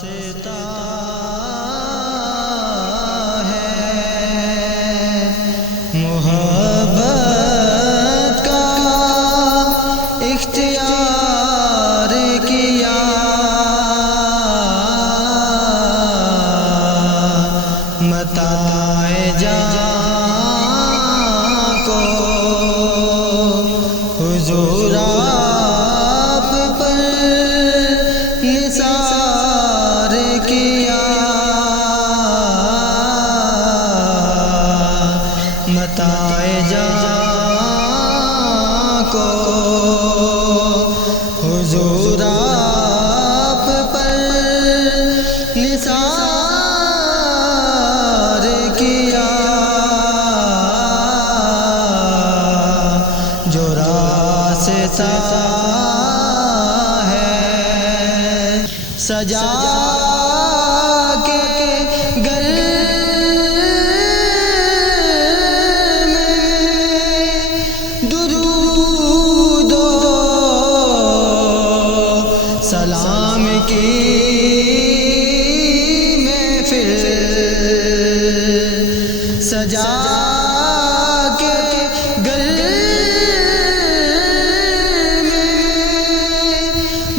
واسطہ ہے محبت کا اختیار کیا متاع جاں کو حضور آپ پر نثار کیا متاع جاں کو حضور آپ پر نثار کیا جو راستہ ہے سجا کے گھر میں درود و سلام کی محفل سجا کے گھر میں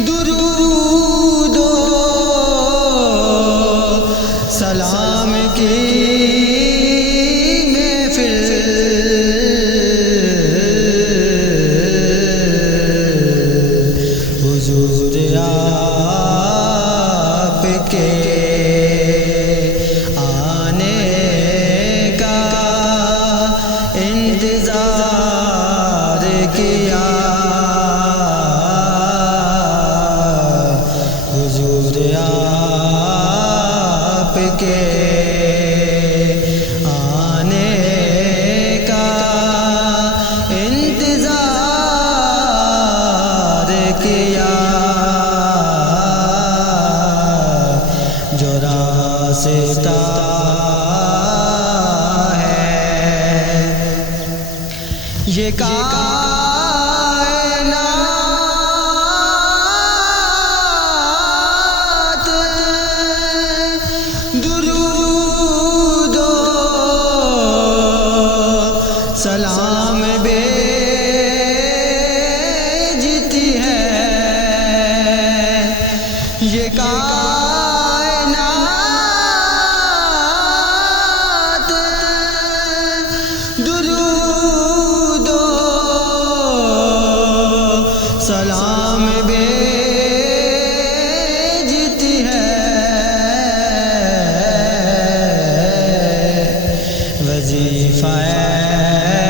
درود و سلام کی محفل حضور آپ کے آنے کا انتظار کیا حضور آپ کے آنے کا انتظار کیا جو راستہ ہے یہ کائنات درود و سلام بھیجتی ہے یہ کائنات درود و سلام بھیجتی ہے وظیفہ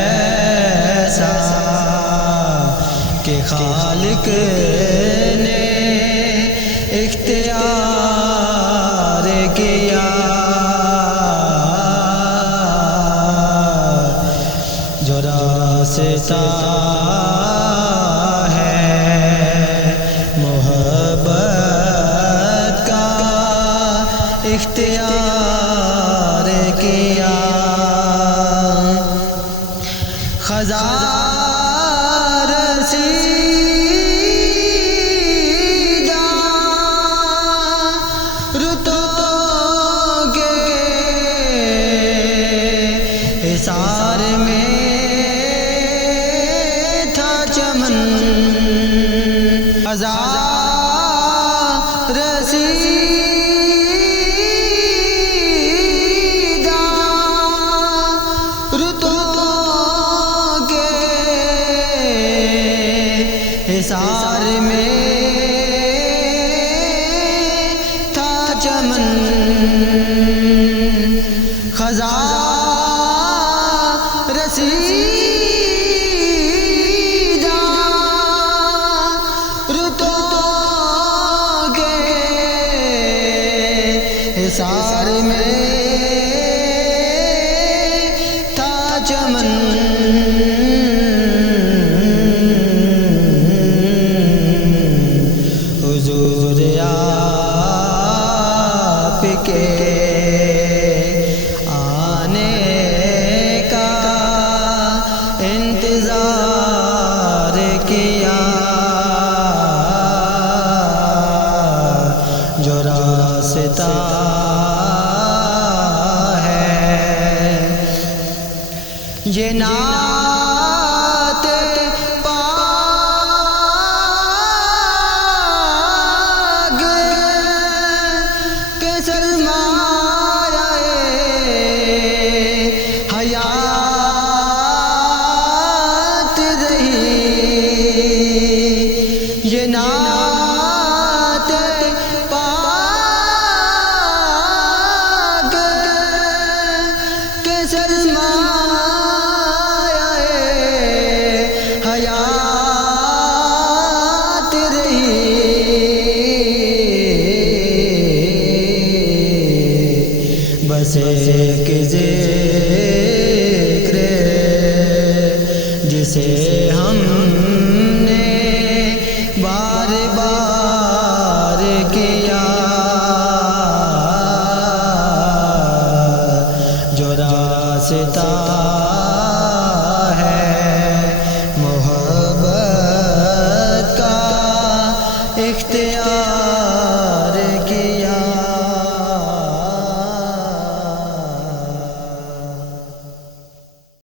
ایسا کہ خالق نے اختیار کیا جو راستہ ہے محبت کا اختیار کیا خزاں رسیدہ رتوں کے حصار میں تھا چمن خزاں رسیدہ رتوں کے حصار میں تھا چمن خزاں رسیدہ رتوں کے حصار میں تھا چمن نعت پاک کے سرمایہ حیات رہی بس ایک ذکر جسے ہم